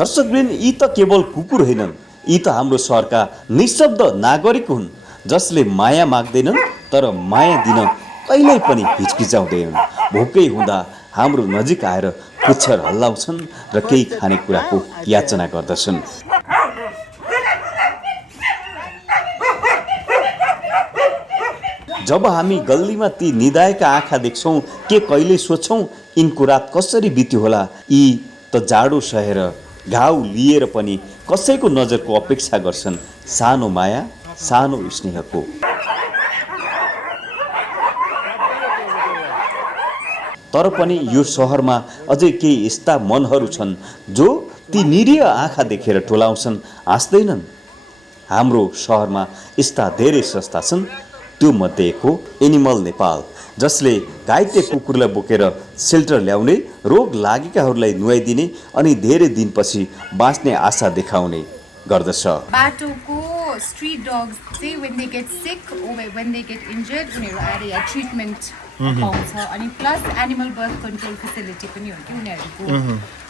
दर्शकवृन्द, यी त केवल कुकुर होइनन्, यी त हाम्रो सहरका निशब्द नागरिक हुन् जसले माया माग्दैनन् तर माया दिन कहिल्यै पनि हिचकिचाउँदैनन्। भोकै हुँदा हाम्रो नजिक आएर पुच्छर हल्लाउँछन् र केही खानेकुराको याचना गर्दछन्। जब हामी गल्लीमा ती निदाएका आँखा देख्छौँ के कहिले सोच्छौँ यिनको रात कसरी बित्यो होला। यी त जाडो सहेर घाउ लिएर पनि कसैको नजरको अपेक्षा गर्छन्, सानो माया सानो स्नेहको। तर पनि यो सहरमा अझै केही यस्ता मनहरू छन् जो ती निरीह आँखा देखेर टोलाउँछन्, हाँस्दैनन्। हाम्रो सहरमा यस्ता धेरै संस्था छन्। त्यो मध्ये एक हो एनिमल नेपाल, जसले घाइते कुकुरलाई बोकेर सेल्टर ल्याउने, रोग लागेकाहरूलाई नुहाइदिने अनि धेरै दिनपछि बाँच्ने आशा देखाउने गर्दछ। बाटोको स्ट्रीट डग्स चाहिँ when they get sick or when they get injured उनीहरू आएर यहाँ ट्रिटमेन्ट पाउँछ। अनि plus animal birth control facility पनि हो कि उनीहरूको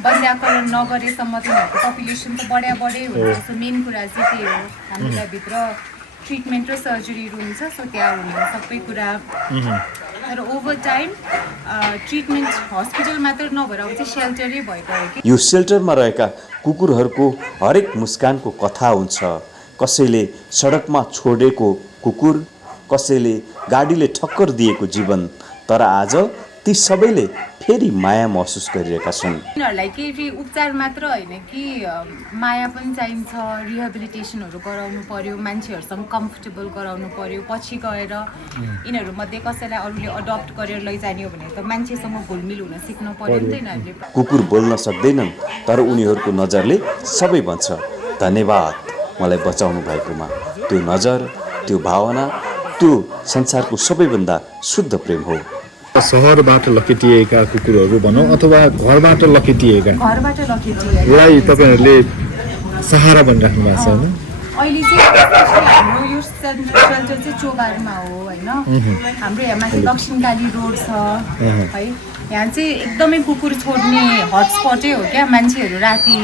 बन्ध्याकरण नगरेसम्म त उनीहरूको पपुलेसन त बढ्दै हुन्छ। सो मेन कुरा चाहिँ त्यही हो, हामीलाई भित्र ट्रिटमेन्ट र सर्जरीहरू हुन्छ, सो त्यहाँ हुने सबै कुरा। तर ओभर टाइम ट्रिटमेन्ट हस्पिटल मात्र नभएर अब चाहिँ सेल्टरै भइगयो कि। यो सेल्टरमा रहेका कुकुरहरूको हरेक मुस्कानको कथा हुन्छ। कसैले सडकमा छोडेको कुकुर, कसैले गाडीले ठक्कर दिएको जीवन। तर आज ती सबैले फेरि माया महसुस गरिरहेका छन्। यिनीहरूलाई केही उपचार मात्र होइन कि माया पनि चाहिन्छ, रिहेबिलिटेसनहरू गराउनु पर्यो, मान्छेहरूसँग कम्फर्टेबल गराउनु पर्यो। पछि गएर यिनीहरूमध्ये कसैलाई अरूले अडप्ट गरेर लैजाने हो भने त मान्छेसँग घुलमिल हुन सिक्न पर्यो नि त यिनीहरूले। कुकुर बोल्न सक्दैनन् तर उनीहरूको नजरले सबै भन्छ। धन्यवाद मलाई बचाउनु भएकोमा। त्यो नजर, त्यो भावना, त्यो संसारको सबैभन्दा शुद्ध प्रेम हो। सहरबाट लखेटिएका कुकुरहरू भनौँ अथवा घरबाट लखेटिएकालाई तपाईँहरूले सहारा भनिराख्नु भएको छ होइन? अहिले चाहिँ हाम्रो यो सेल्टर चाहिँ चोबारमा हो होइन। हाम्रो यहाँ माथि दक्षिणकाली रोड छ है, यहाँ चाहिँ एकदमै कुकुर छोड्ने हटस्पटै हो क्या। मान्छेहरू राति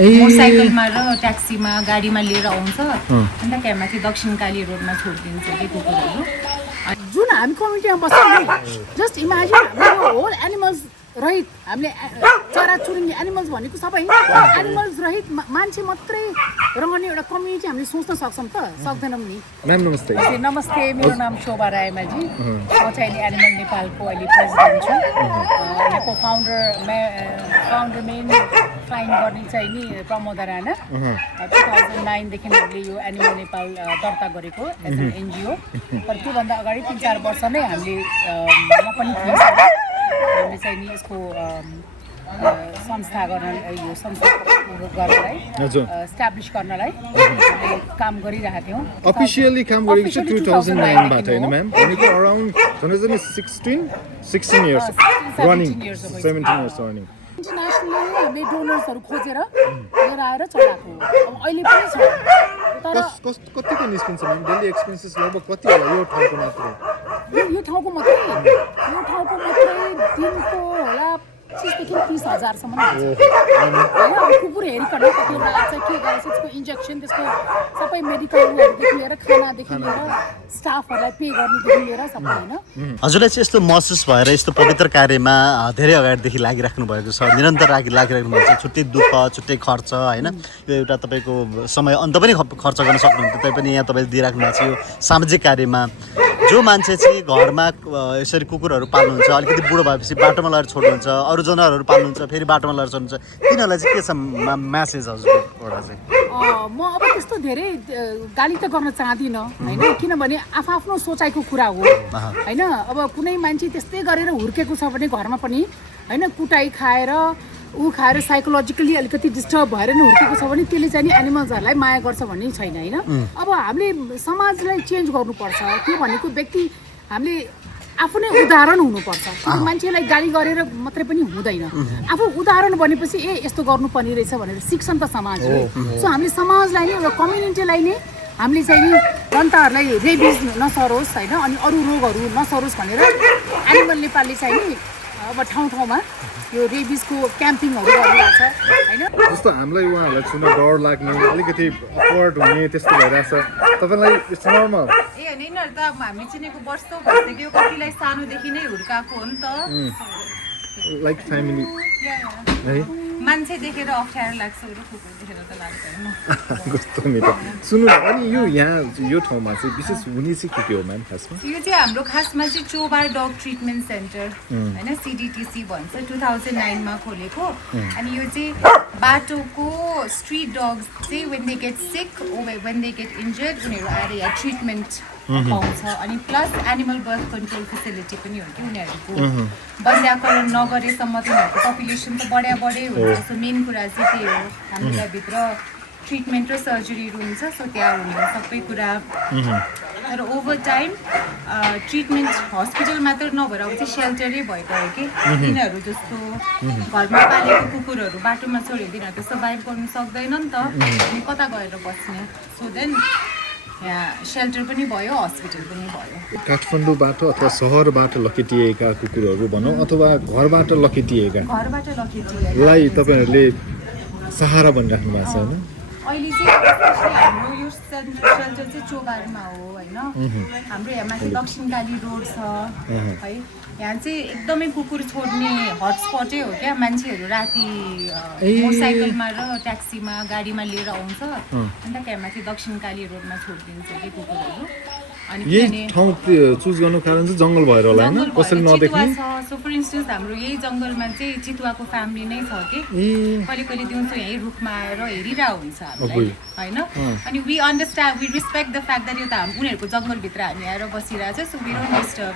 मोटरसाइकलमा र ट्याक्सीमा गाडीमा लिएर आउँछ, अन्त त्यहाँ माथि दक्षिणकाली रोडमा छोडिदिन्छ कि कुकुरहरू। जुन हामी कम्युनिटीमा बस्छौँ, जस्ट इमेजिन हाम्रो होल एनिमल्स रहित, हामीले चराचुरुङ्गी एनिमल्स भनेको सबै एनिमल्स रहित मान्छे मात्रै रहने एउटा कम्युनिटी हामीले सोच्न सक्छौँ त? सक्दैनौँ नि। म्याम नमस्ते। नमस्ते, मेरो नाम शोभा रायमाझी, म चाहिँ अहिले एनिमल नेपालको अहिले प्रेसिडेन्ट छु। यहाँको फाउन्डर मेन फाइन गर्ने चाहिँ नि प्रमोदा राणा। 2009देखि हामीले यो एनिमल नेपाल दर्ता गरेको एज एन एनजिओ। तर त्योभन्दा अगाडि 3-4 वर्ष नै हामीले म पनि थिएँ, हामीले चाहिँ नि यसको संस्था गर्न, यो संस्था गर्नलाई, एस्टाब्लिस गर्नलाई काम गरिरहेका थियौँ। अफिसियली काम गरेको चाहिँ 2009 बाट होइन म्याम? भनेको around 16 years running, 17 years running. Internationally हामीले डोनर्सहरू खोजेर लिएर आएर चलाएको हो। अब अहिले पनि छ। तर कतिको निस्किन्छ म्याम? डेली एक्सपेन्सेस लगभग कति होला यो ठाउँको मात्रै? यो ठाउँको मात्रै दिनको होला 25,000 देखि 30,000सम्म हुन्छ होइन। कुकुर हेरिकन कतिवटा चाहिँ के गरेछ, त्यसको इन्जेक्सन, त्यसको सबै मेडिकलहरूदेखि लिएर खानादेखि लिएर स्टाफहरूलाई पे गर्नेदेखि लिएर सबै होइन। हजुरलाई चाहिँ यस्तो महसुस भएर यस्तो पवित्र कार्यमा धेरै अगाडिदेखि लागिराख्नु भएको छ, निरन्तर लागिराख्नु भएको छ। छुट्टै दुःख, छुट्टै खर्च होइन। यो एउटा तपाईँको समय अन्त पनि खर्च गर्न सक्नुहुन्छ, तैपनि यहाँ तपाईँले दिइराख्नु भएको छ यो सामाजिक कार्यमा। जो मान्छे चाहिँ घरमा यसरी कुकुरहरू पाल्नुहुन्छ, अलिकति बुढो भएपछि बाटोमा लगेर छोड्नुहुन्छ, अरू जनावरहरू पाल्नुहुन्छ, फेरि बाटोमा लगेर छोड्नुहुन्छ, तिनीहरूलाई चाहिँ के छ म्यासेज हजुरको एउटा चाहिँ? म अब त्यस्तो धेरै गाली त गर्न चाहदिनँ होइन, किनभने आफ्नो सोचाइको कुरा हो होइन। अब कुनै मान्छे त्यस्तै गरेर हुर्केको छ भने घरमा पनि होइन, कुटाइ खाएर खाएर साइकोलोजिकली अलिकति डिस्टर्ब भएर नै हुर्केको छ भने त्यसले चाहिँ नि एनिमल्सहरूलाई माया गर्छ भन्ने छैन होइन। अब हामीले समाजलाई चेन्ज गर्नुपर्छ। त्यो भनेको व्यक्ति हामीले आफू नै उदाहरण हुनुपर्छ। मान्छेलाई गाली गरेर मात्रै पनि हुँदैन, आफू उदाहरण बनेपछि यस्तो गर्नुपर्ने रहेछ भनेर सिक्छ नि त समाजले। सो हामीले समाजलाई नै, एउटा कम्युनिटीलाई नै हामीले चाहिँ नि जनताहरूलाई रेबिज नसरोस् होइन, अनि अरू रोगहरू नसरोस् भनेर एनिमल नेपालले चाहिँ नि अब ठाउँ ठाउँमा यो रेबिसको क्याम्पिङहरू गरिरहेको छ होइन। जस्तो हामीलाई उहाँहरूलाई छुन डर लाग्ने अलिकति अपवर्ड हुने त्यस्तो भइरहेछ तपाईँलाई इट्स नर्मल ए होइन यिनीहरू त अब हामी चिनेको वर्षौँ भइसक्यो कतिलाई सानोदेखि नै हुर्काएको हो नि त लाइक फ्यामिली है मान्छे देखेर अप्ठ्यारो लाग्छ र कुकुर देखेर त लाग्दैन कस्तो मिठो सुन्नु न अनि यहाँ यो ठाउँमा चाहिँ विशेष हुने चाहिँ के हो म्याम खासमा यो चाहिँ हाम्रो खासमा चाहिँ चोबार डग ट्रिटमेन्ट सेन्टर होइन CDTC भन्छ 2009 मा खोलेको अनि यो चाहिँ बाटोको स्ट्रिट डग्स चाहिँ when they get sick when they get injured उनीहरू आएर यहाँ ट्रिटमेन्ट पाउँछ अनि plus animal birth control facility पनि हो कि उनीहरूको बन्ध्याकरण नगरेसम्म त उनीहरूको पपुलेसन त बढ्दै हुन्छ सो मेन कुरा चाहिँ त्यही हो हामीलाई भित्र ट्रिटमेन्ट र सर्जरीहरू हुन्छ सो त्यहाँ हुने सबै कुरा तर ओभर टाइम ट्रिटमेन्ट हस्पिटल मात्र नभएर अब चाहिँ सेल्टरै भइगयो कि तिनीहरू जस्तो घरमा पालेको कुकुरहरू बाटोमा छोड्यो तिनीहरू त सर्भाइभ गर्नु सक्दैन नि त अनि कता गएर बस्ने सो देन यहाँ सेल्टर पनि भयो हस्पिटल पनि भयो काठमाडौँबाट अथवा सहरबाट लखेटिएका कुकुरहरू भनौँ अथवा घरबाट लखेटिएका घरबाट लखेटिए लाई तपाईँहरूले सहारा भनिराख्नु भएको छ होइन अहिले चाहिँ हाम्रो यो सेल्टर चाहिँ चोबारमा हो होइन हाम्रो यहाँ माथि दक्षिणकाली रोड छ है यहाँ चाहिँ एकदमै कुकुर छोड्ने हटस्पटै हो क्या मान्छेहरू राति मोटरसाइकलमा र ट्याक्सीमा गाडीमा लिएर आउँछ अन्त त्यहाँ माथि दक्षिणकाली रोडमा छोडिदिन्छ कि कुकुरहरू अनि यही ठाउँ चुज गर्नु कारण चाहिँ जङ्गल भएर होला होइन कसैले नदेख्ने सो फर इन्स्टेन्स हाम्रो यही जङ्गलमा चाहिँ चितुवाको फ्यामिली नै छ कि कहिले कहिले दिउँसो यहीँ रुखमा आएर हेरिरहेको हुन्छ हामीलाई होइन अनि we understand we respect the fact that यो त उनीहरूको जङ्गलभित्र हामी आएर बसिरहेको छ सो वी डोन्ट डिस्टर्ब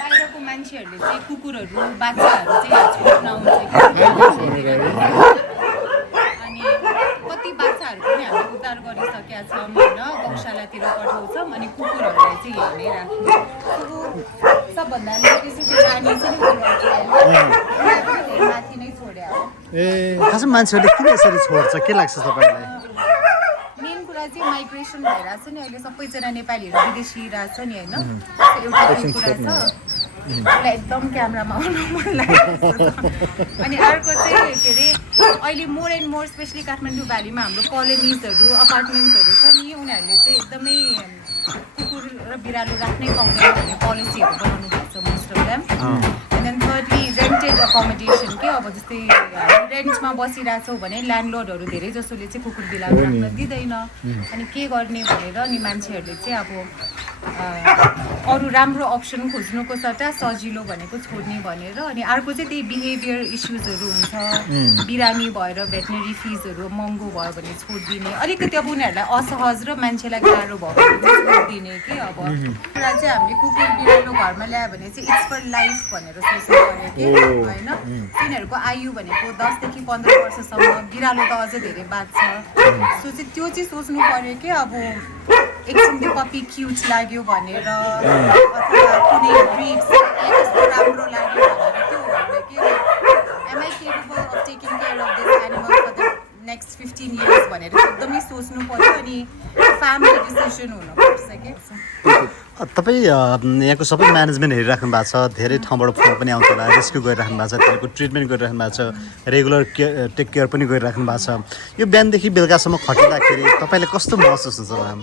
बाहिरको मान्छेहरूले चाहिँ कुकुरहरू बाच्छाहरू चाहिँ छोड्न आउँछ अनि कति बाच्छाहरू पनि हामीले उद्धार गरिसकेका छौँ होइन गौशालातिर पठाउँछौँ अनि कुकुरहरूलाई चाहिँ हेर्नै राख्छौँ सबभन्दा चाहिँ त्यो नानी चाहिँ माथि नै छोड्या हो खासमा मान्छेहरूले किन यसरी छोड्छ के लाग्छ तपाईँलाई मेन कुरा चाहिँ माइग्रेसन भइरहेछ नि अहिले सबैजना नेपालीहरू विदेशी रहेछ नि होइन एउटा त्यो कुरा छ उसलाई एकदम क्यामेरामा आउनु मन लागेको अनि अर्को चाहिँ के अरे अहिले more and more specially Kathmandu भ्यालीमा हाम्रो कलोनिजहरू अपार्टमेन्ट्सहरू छ नि उनीहरूले चाहिँ एकदमै कुकुर र बिरालो राख्नै पाउँदैन भन्ने पोलिसीहरू बनाउनु भएको छ most of them and then thirdly rented accommodation के अब जस्तै रेन्टमा बसिरहेछौँ भने ल्यान्डलोडहरू धेरै जसोले चाहिँ कुकुर बिरालो राख्न दिँदैन अनि के गर्ने भनेर अनि मान्छेहरूले चाहिँ अब अरू राम्रो अप्सन खोज्नुको सट्टा सजिलो भनेको छोड्ने भनेर अनि अर्को चाहिँ त्यही बिहेभियर इस्युजहरू हुन्छ बिरामी भएर भेटनेरी फिजहरू महँगो भयो भने छोडिदिने अलिकति अब उनीहरूलाई असहज र मान्छेलाई गाह्रो भयो भने छोडिदिने कि अब कुरा चाहिँ हामीले कुकुर बिरालो घरमा ल्यायो भने चाहिँ इट्स फर लाइफ भनेर सोच्नु पऱ्यो कि होइन तिनीहरूको आयु भनेको 10 देखि 15 वर्षसम्म बिरालो त अझै धेरै बाँच्छ सो चाहिँ त्यो चाहिँ सोच्नु पऱ्यो कि अब एकछिन त्यो पप्पी क्युट लाग्यो भनेर अथवा कुनै ब्रिड्स कस्तो राम्रो लाग्यो भनेर त्योहरूले के am I capable of taking care of this animal for the next 15 years भनेर एकदमै सोच्नु पर्यो अनि फ्यामिली डिसिजन हुनुपर्छ कि तपाईँ यहाँको सबै म्यानेजमेन्ट हेरिराख्नु भएको छ धेरै ठाउँबाट फोन पनि आउँछ होला रेस्क्यु गरिराख्नु भएको छ त्यसको ट्रिटमेन्ट गरिराख्नु भएको छ रेगुलर टेक केयर पनि गरिराख्नु भएको छ यो बिहानदेखि बेलुकासम्म खटिँदाखेरि तपाईँलाई कस्तो महसुस हुन्छ म्याम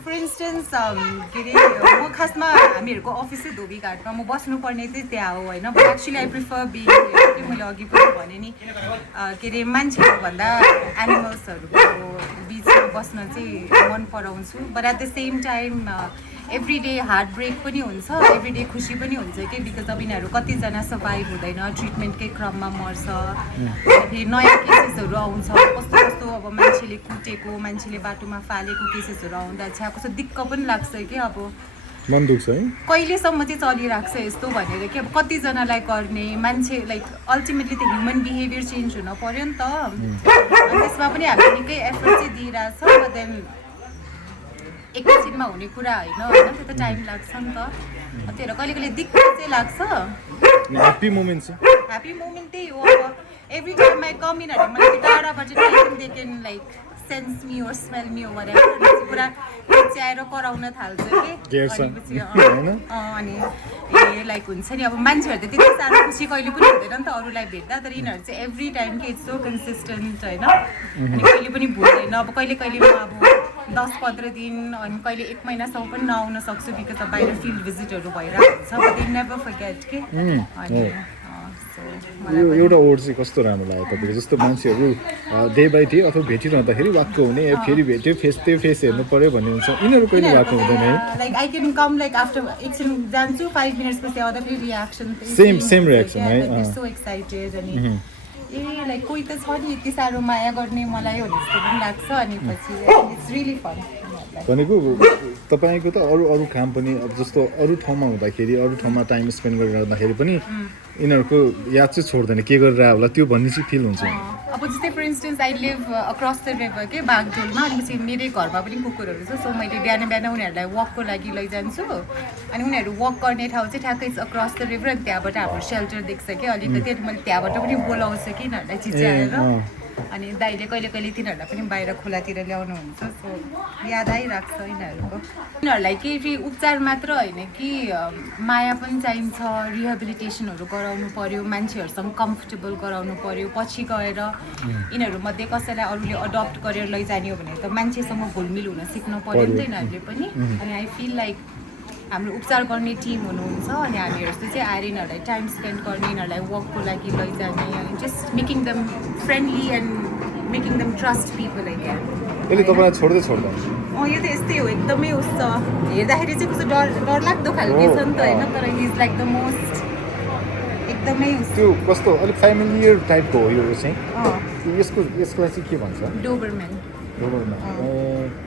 फर इन्स्टेन्स के अरे म खासमा हामीहरूको अफिस चाहिँ धोबीघाटमा म बस्नुपर्ने चाहिँ त्यहाँ हो होइन but actually I prefer being कि मैले अघि पनि भने नि के अरे मान्छेहरूभन्दा एनिमल्सहरूको बिचमा बस्न चाहिँ मन पराउँछु but at the same time every day heart break पनि हुन्छ एभ्री डे खुसी पनि हुन्छ कि बिकज अब यिनीहरू कतिजना सर्भाइभ हुँदैन ट्रिटमेन्टकै क्रममा मर्छ फेरि नयाँ केसेसहरू आउँछ कस्तो कस्तो अब मान्छेले कुटेको मान्छेले बाटोमा फालेको केसेसहरू आउँदा चाहिँ कस्तो दिक्क पनि लाग्छ कि अब मन दुख्छ है कहिलेसम्म चाहिँ चलिरहेको छ यस्तो भनेर कि अब कतिजनालाई गर्ने मान्छे लाइक अल्टिमेटली त ह्युमन बिहेभियर चेन्ज हुन पऱ्यो नि त अनि त्यसमा पनि हामीले निकै एफर्ट चाहिँ दिइरहेछ बट देन एकैछिनमा हुने कुरा होइन त्यो त टाइम लाग्छ नि त त्यही भएर कहिले कहिले दिक्क चाहिँ लाग्छ ह्याप्पी मोमेन्ट त्यही हो अब every time I come in मलाई टाढाबाट they can like sense me or smell me हो भनेर पुरा च्याएर कराउन थाल्छ कि अनि ए लाइक हुन्छ नि अब मान्छेहरू त त्यति साह्रो खुसी कहिले पनि हुँदैन नि त अरूलाई भेट्दा तर यिनीहरू चाहिँ एभ्री टाइम कि इट्स सो कन्सिस्टेन्ट होइन अनि कहिले पनि भुल्दैन अब कहिले कहिले म अब 10-15 दिन अनि कहिले 1 महिनासम्म पनि नआउन सक्छु बिकज अब बाहिर फिल्ड भिजिटहरू भइरहेको छ बट दे नेभर फर्गेट के अनि यो एउटा वर्ड चाहिँ कस्तो राम्रो लाग्यो तपाईँको जस्तो मान्छेहरू डे बाई डे अथवा भेटिरहँदाखेरि वाक्क हुने फेरि भेट्यो त्यो फेस हेर्नु पऱ्यो भन्ने हुन्छ यिनीहरू कहिले वाक्क हुँदैन है like I can com like after एकछिन जान्छु 5 मिनट्स पछि आउँदा फेरि रियाक्सन सेम रियाक्सन है सो एक्साइटेड अनि ए लाइक कोही त छ नि यति साह्रो माया गर्ने मलाई भने जस्तो पनि लाग्छ अनि पछि इट्स रियली फन भनेको तपाईँको त अरू काम पनि अब जस्तो अरू ठाउँमा हुँदाखेरि अरू ठाउँमा टाइम स्पेन्ड गरिरहँदाखेरि पनि यिनीहरूको याद चाहिँ छोड्दैन के गरेर होला त्यो भन्ने चाहिँ फिल हुन्छ अब जस्तै for instance I live across the river के बागडोलमा अनि पछि मेरै घरमा पनि कुकुरहरू छ सो मैले बिहान बिहान उनीहरूलाई वकको लागि लैजान्छु अनि उनीहरू वक गर्ने ठाउँ चाहिँ ठ्याक्कै अक्रस द रिभर अनि त्यहाँबाट हाम्रो सेल्टर देख्छ कि अलिकति अनि मैले त्यहाँबाट पनि बोलाउँछु कि यिनीहरूलाई चिच्याएर अनि दाइले कहिले कहिले तिनीहरूलाई पनि बाहिर खोलातिर ल्याउनुहुन्छ सो याद आइरहेको यिनीहरूको यिनीहरूलाई केही उपचार मात्र होइन कि माया पनि चाहिन्छ रिहेबिलिटेसनहरू गराउनु पर्यो मान्छेहरूसँग कम्फर्टेबल गराउनु पर्यो पछि गएर यिनीहरूमध्ये कसैलाई अरूले अडप्ट गरेर लैजाने हो भने त मान्छेसँग घुलमिल हुन सिक्नु पर्यो नि त यिनीहरूले पनि अनि आई फिल लाइक हाम्रो उपचार गर्ने टिम हुनुहुन्छ अनि हामीहरू जस्तो चाहिँ आएर यिनीहरूलाई टाइम स्पेन्ड गर्ने यिनीहरूलाई वकको लागि लैजाने अनि जस्ट मेकिङ दम फ्रेन्डली एन्ड मेकिङ दम ट्रस्ट पिपल क्या यसले तपाईँलाई छोड्दै छोड्दैन यो त यस्तै हो एकदमै उस हेर्दाखेरि चाहिँ कस्तो डरलाग्दो खालको छ नि त होइन तर इज लाइक द मोस्ट एकदमै त्यो कस्तो अलिक फ्यामिलियर टाइपको हो यो चाहिँ यसलाई चाहिँ के भन्छ डोबरम्यान डोबरम्यान